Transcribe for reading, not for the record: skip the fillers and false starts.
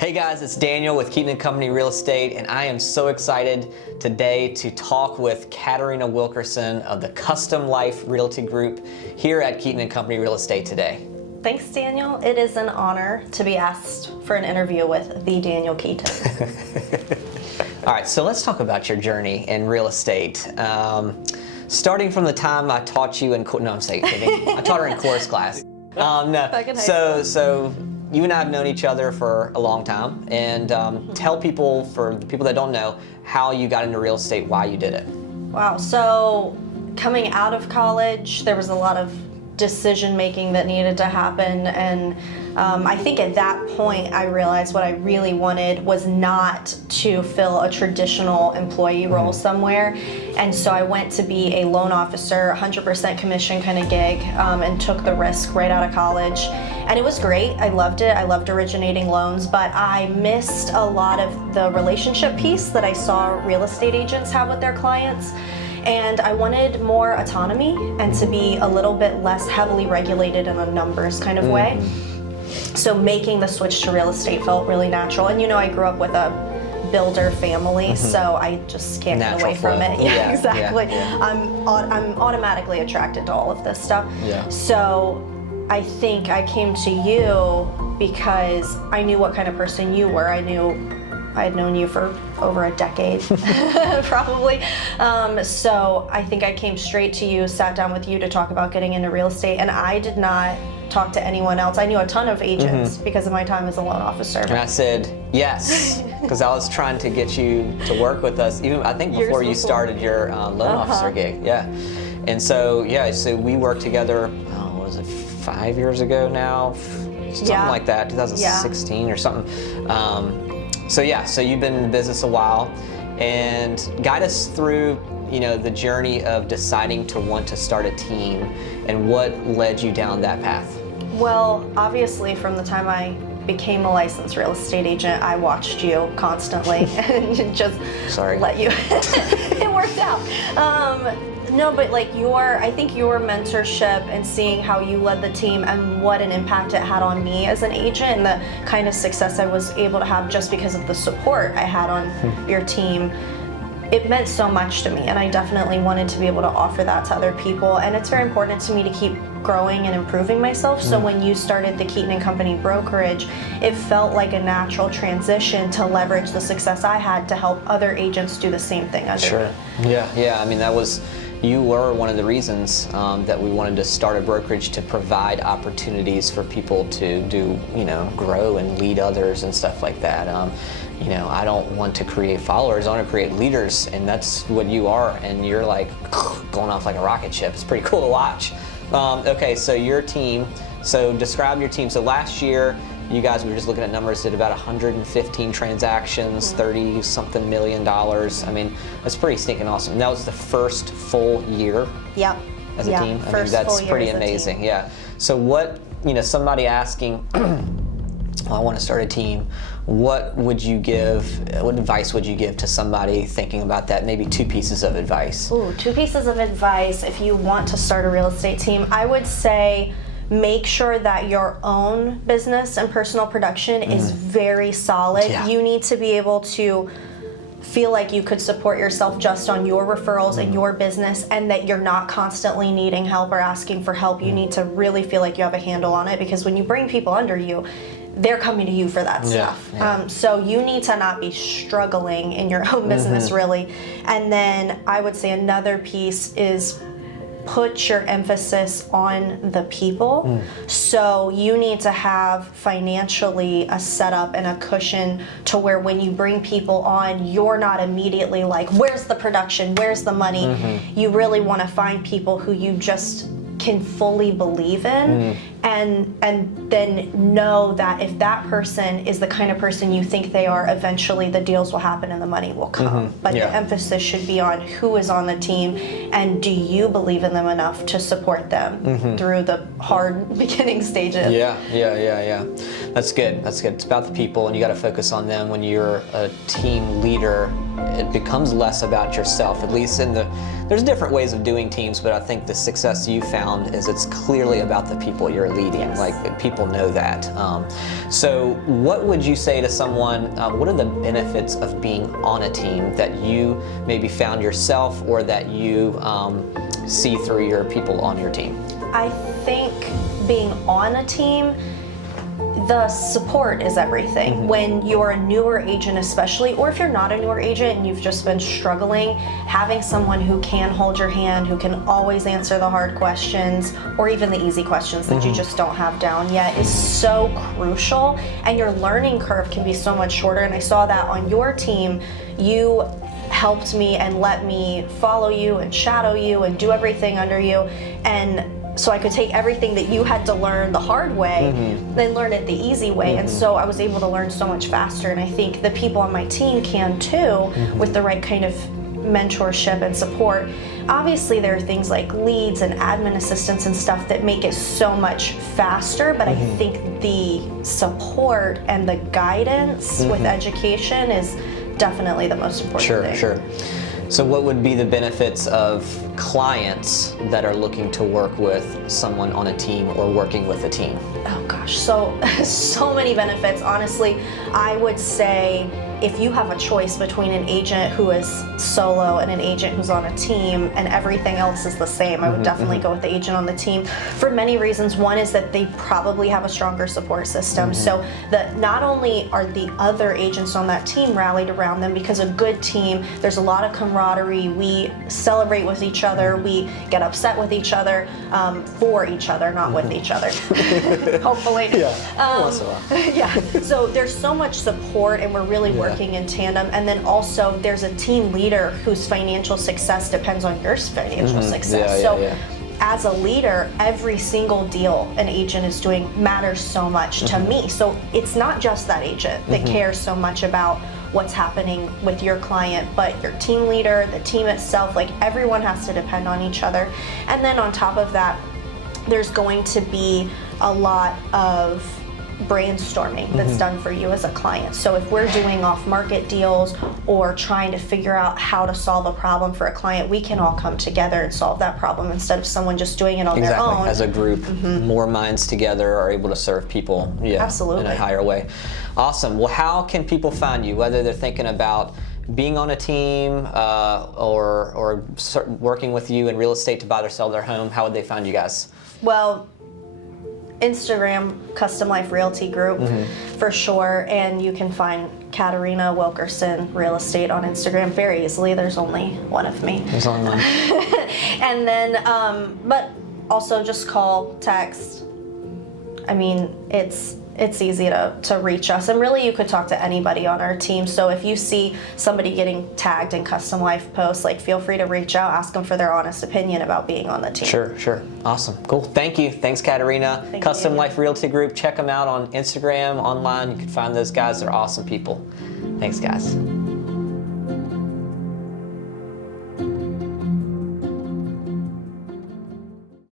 Hey guys, it's Daniel with Keeton & Company Real Estate, and I am so excited today to talk with Katerina Wilkerson of the Custom Life Realty Group here at Keeton & Company Real Estate today. Thanks, Daniel. It is an honor to be asked for an interview with the Daniel Keeton. All right, so let's talk about your journey in real estate. Starting from the time I taught you in, no, I'm kidding. I taught her in course class. So you and I have known each other for a long time, and tell people, for the people that don't know, how you got into real estate, why you did it. Wow, so coming out of college, there was a lot of decision making that needed to happen, and I think at that point I realized what I really wanted was not to fill a traditional employee role somewhere, and so I went to be a loan officer, 100% commission kind of gig, and took the risk right out of college, and it was great. I loved it. I loved originating loans, but I missed a lot of the relationship piece that I saw real estate agents have with their clients. And I wanted more autonomy and to be a little bit less heavily regulated in a numbers kind of way. So making the switch to real estate felt really natural. And you know, I grew up with a builder family, so I just can't get away from it. Yeah, exactly. Yeah. I'm automatically attracted to all of this stuff. Yeah. So I think I came to you because I knew what kind of person you were. I had known you for over a decade, probably. So I think I came straight to you, sat down with you to talk about getting into real estate, and I did not talk to anyone else. I knew a ton of agents because of my time as a loan officer. And I said yes, because I was trying to get you to work with us, even I think before you started your loan officer gig. Yeah. And so, so we worked together, what was it, 5 years ago now? Something like that, 2016 or something. So you've been in the business a while, and guide us through, the journey of deciding to want to start a team and what led you down that path. Well, obviously from the time I became a licensed real estate agent, I watched you constantly and just let you, it worked out. No, but I think your mentorship and seeing how you led the team and what an impact it had on me as an agent and the kind of success I was able to have just because of the support I had on your team, it meant so much to me, and I definitely wanted to be able to offer that to other people. And it's very important to me to keep growing and improving myself. So when you started the Keeton & Company brokerage, it felt like a natural transition to leverage the success I had to help other agents do the same thing under me. Yeah. I mean, you were one of the reasons that we wanted to start a brokerage, to provide opportunities for people to do, grow and lead others and stuff like that. I don't want to create followers, I want to create leaders, and that's what you are, and you're like going off like a rocket ship. It's pretty cool to watch. Okay, so your team, describe your team. So last year, you guys, we were just looking at numbers, did about 115 transactions, 30-something million dollars. I mean, that's pretty stinking awesome. And that was the first full year as a team? I mean, that's pretty amazing. Yeah. So what, somebody asking, I want to start a team, what advice would you give to somebody thinking about that? Maybe 2 pieces of advice. Ooh, 2 pieces of advice if you want to start a real estate team. I would say make sure that your own business and personal production is very solid. You need to be able to feel like you could support yourself just on your referrals and your business, and that you're not constantly needing help or asking for help. You need to really feel like you have a handle on it, because when you bring people under you, they're coming to you for that stuff. So you need to not be struggling in your own business, really. And then I would say another piece is put your emphasis on the people. So you need to have financially a setup and a cushion to where when you bring people on, you're not immediately like, where's the production, where's the money? You really want to find people who you just can fully believe in, and then know that if that person is the kind of person you think they are, eventually the deals will happen and the money will come. But the emphasis should be on who is on the team, and do you believe in them enough to support them through the hard beginning stages. Yeah. That's good. It's about the people, and you got to focus on them when you're a team leader. it becomes less about yourself, at least there's different ways of doing teams, but I think the success you found is it's clearly about the people you're leading. Yes. Like, people know that. So what would you say to someone, what are the benefits of being on a team that you maybe found yourself, or that you see through your people on your team? I think being on a team, the support is everything. When you're a newer agent especially, or if you're not a newer agent and you've just been struggling, having someone who can hold your hand, who can always answer the hard questions, or even the easy questions that you just don't have down yet, is so crucial, and your learning curve can be so much shorter. And I saw that on your team. You helped me and let me follow you and shadow you and do everything under you, and so I could take everything that you had to learn the hard way, then learn it the easy way. And so I was able to learn so much faster. And I think the people on my team can too, with the right kind of mentorship and support. Obviously, there are things like leads and admin assistants and stuff that make it so much faster, but I think the support and the guidance with education is definitely the most important thing. Sure. So what would be the benefits of clients that are looking to work with someone on a team or working with a team? Oh gosh, so many benefits. Honestly, I would say if you have a choice between an agent who is solo and an agent who's on a team and everything else is the same, I would definitely go with the agent on the team for many reasons. One is that they probably have a stronger support system. So that not only are the other agents on that team rallied around them, because a good team, there's a lot of camaraderie. We celebrate with each other. We get upset with each other, for each other, not with each other. Hopefully. Once in a while. Yeah. So there's so much support, and we're really working in tandem. And then also there's a team leader whose financial success depends on your financial success. As a leader, every single deal an agent is doing matters so much to me. So it's not just that agent that cares so much about what's happening with your client, but your team leader, the team itself, like everyone has to depend on each other. And then on top of that, there's going to be a lot of brainstorming that's done for you as a client. So if we're doing off-market deals or trying to figure out how to solve a problem for a client, we can all come together and solve that problem instead of someone just doing it on their own. As a group, more minds together are able to serve people Absolutely. in a higher way. Awesome. Well, how can people find you, whether they're thinking about being on a team or working with you in real estate to buy or sell their home? How would they find you guys? Well, Instagram, Custom Life Realty Group, for sure. And you can find Katerina Wilkerson Real Estate on Instagram very easily. There's only one of me. There's only one. And then, but also just call, text. I mean, it's easy to reach us. And really, you could talk to anybody on our team. So if you see somebody getting tagged in Custom Life posts, like, feel free to reach out, ask them for their honest opinion about being on the team. Sure. Awesome. Cool. Thank you. Thanks, Katerina. Custom Life Realty Group. Check them out on Instagram, online. You can find those guys. They're awesome people. Thanks, guys.